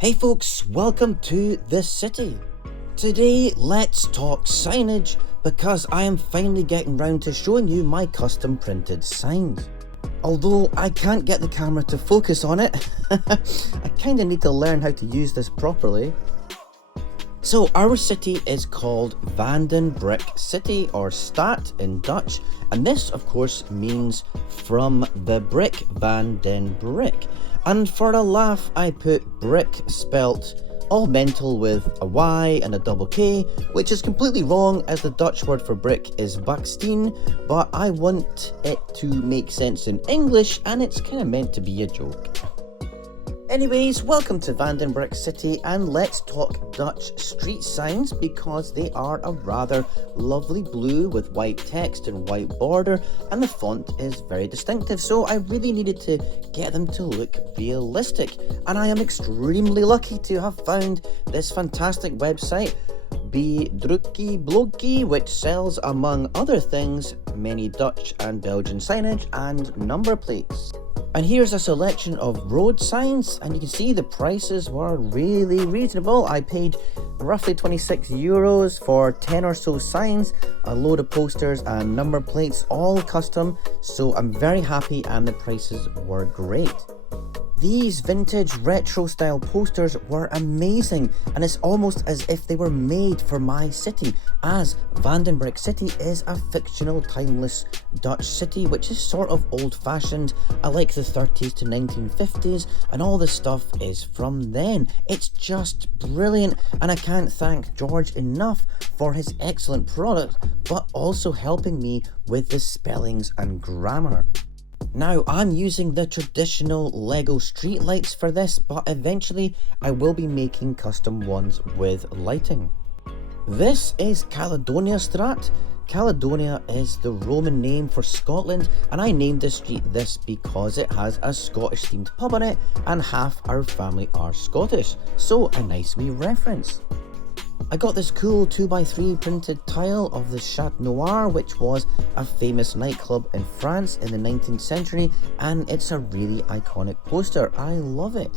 Hey folks, welcome to the city. Today let's talk signage because I am finally getting round to showing you my custom printed signs. Although I can't get the camera to focus on it, I kinda need to learn how to use this properly. So our city is called Brick City, or Stad in Dutch, and this of course means from the brick, Van den Brick. And for a laugh I put brick spelt all mental with a Y and a double K, which is completely wrong as the Dutch word for brick is baksteen, but I want it to make sense in English and it's kinda meant to be a joke. Anyways, welcome to Brick City, and let's talk Dutch street signs because they are a rather lovely blue with white text and white border, and the font is very distinctive, so I really needed to get them to look realistic, and I am extremely lucky to have found this fantastic website, Bfly, which sells, among other things, many Dutch and Belgian signage and number plates. And here's a selection of road signs, and you can see the prices were really reasonable. I paid roughly €26 for 10 or so signs, a load of posters and number plates, all custom, so I'm very happy and the prices were great. These vintage retro style posters were amazing, and it's almost as if they were made for my city, as Brick City is a fictional timeless Dutch city which is sort of old fashioned. I like the 30s to 1950s and all the stuff is from then. It's just brilliant, and I can't thank George enough for his excellent product, but also helping me with the spellings and grammar. Now, I'm using the traditional Lego streetlights for this, but eventually I will be making custom ones with lighting. This is Caledoniastraat. Caledonia is the Roman name for Scotland, and I named this street this because it has a Scottish themed pub on it, and half our family are Scottish, so a nice wee reference. I got this cool 2x3 printed tile of the Chat Noir, which was a famous nightclub in France in the 19th century, and it's a really iconic poster. I love it.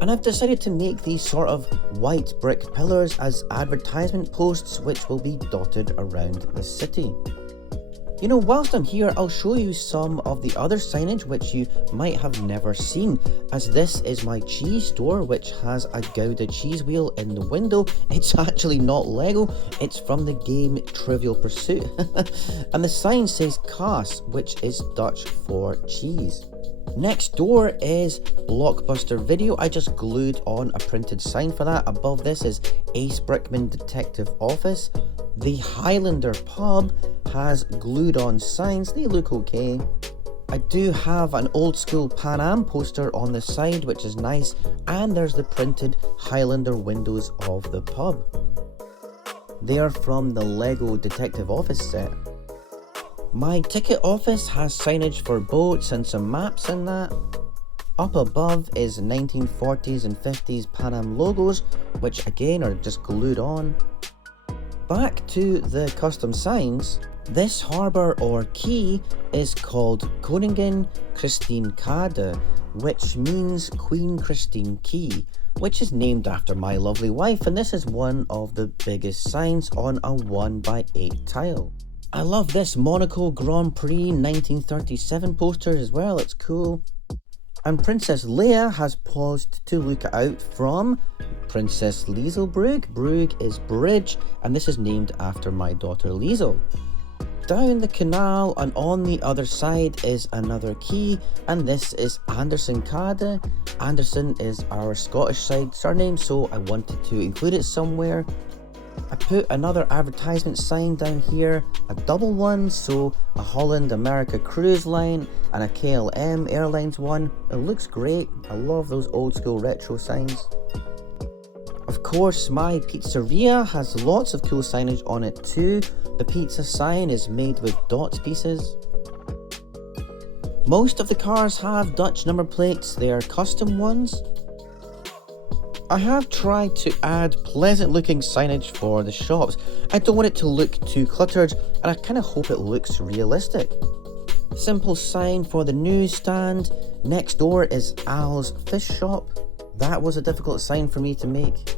And I've decided to make these sort of white brick pillars as advertisement posts which will be dotted around the city. You know, whilst I'm here, I'll show you some of the other signage which you might have never seen, as this is my cheese store which has a Gouda cheese wheel in the window. It's actually not Lego, it's from the game Trivial Pursuit. And the sign says Kaas, which is Dutch for cheese. Next door is Blockbuster Video. I just glued on a printed sign for that. Above this is Ace Brickman Detective Office. The Highlander Pub has glued on signs, they look okay. I do have an old school Pan Am poster on the side which is nice, and there's the printed Highlander windows of the pub. They are from the Lego Detective Office set. My ticket office has signage for boats and some maps and that. Up above is 1940s and 50s Pan Am logos, which again are just glued on. Back to the custom signs, this harbour or quay is called Koningin Christine Kade, which means Queen Christine Quay, which is named after my lovely wife, and this is one of the biggest signs on a 1x8 tile. I love this Monaco Grand Prix 1937 poster as well, it's cool. And Princess Leia has paused to look out from Princess Lieselbrug. Brug is bridge, and this is named after my daughter Liesel. Down the canal and on the other side is another quay, and this is Anderson Kade. Anderson is our Scottish side surname, so I wanted to include it somewhere. I put another advertisement sign down here, a double one, so a Holland America cruise line and a KLM Airlines one. It looks great. I love those old school retro signs. Of course, my pizzeria has lots of cool signage on it too. The pizza sign is made with dots pieces. Most of the cars have Dutch number plates, they are custom ones. I have tried to add pleasant looking signage for the shops. I don't want it to look too cluttered, and I kind of hope it looks realistic. Simple sign for the newsstand. Next door is Al's Fish Shop. That was a difficult sign for me to make.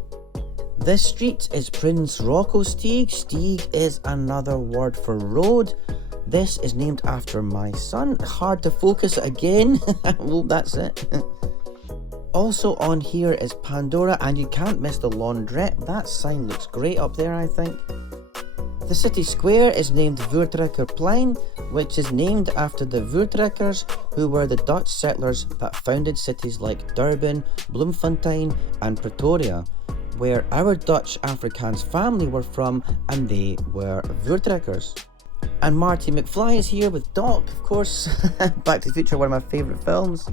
This street is Prince Rokko-Stieg. Stieg is another word for road. This is named after my son. Hard to focus again. Well, that's it. Also on here is Pandora, and you can't miss the laundrette. That sign looks great up there, I think. The city square is named Voortrekkerplein, which is named after the Voortrekkers, who were the Dutch settlers that founded cities like Durban, Bloemfontein and Pretoria, where our Dutch Afrikaans family were from, and they were Voortrekkers. And Marty McFly is here with Doc, of course. Back to the Future, one of my favourite films.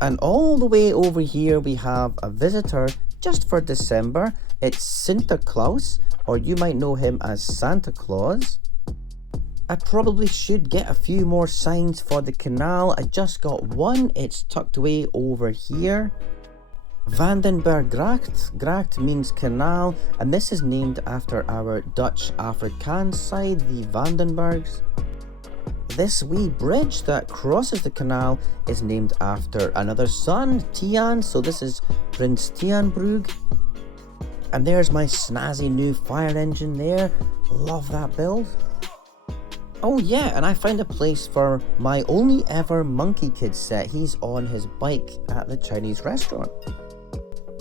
And all the way over here we have a visitor just for December. It's Sinterklaas, or you might know him as Santa Claus. I probably should get a few more signs for the canal. I just got one. It's tucked away over here. Vandenberggracht. Gracht means canal, and this is named after our Dutch Afrikaans side, the Vandenbergs. This wee bridge that crosses the canal is named after another son, Tiaan, so this is Prince Tiaanbrug. And there's my snazzy new fire engine there. Love that build. Oh yeah, and I found a place for my only ever Monkey Kid set. He's on his bike at the Chinese restaurant.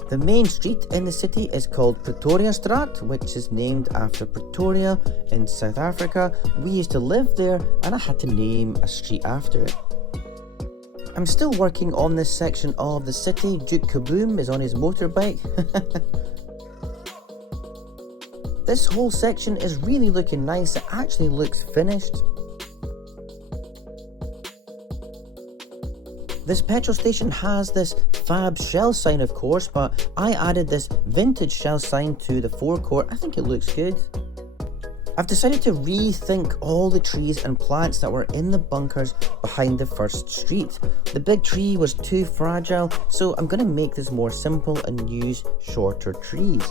The main street in the city is called Pretoriastraat, which is named after Pretoria in South Africa. We used to live there and I had to name a street after it. I'm still working on this section of the city. Duke Kaboom is on his motorbike. This whole section is really looking nice. It actually looks finished. This petrol station has this fab Shell sign, of course, but I added this vintage Shell sign to the forecourt. I think it looks good. I've decided to rethink all the trees and plants that were in the bunkers behind the first street. The big tree was too fragile, so I'm going to make this more simple and use shorter trees.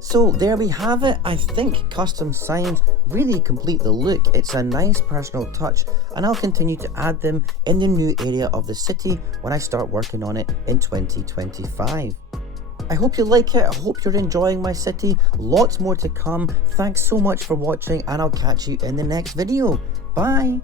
So there we have it. I think custom signs really complete the look. It's a nice personal touch, and I'll continue to add them in the new area of the city when I start working on it in 2025. I hope you like it. I hope you're enjoying my city. Lots more to come. Thanks so much for watching, and I'll catch you in the next video. Bye.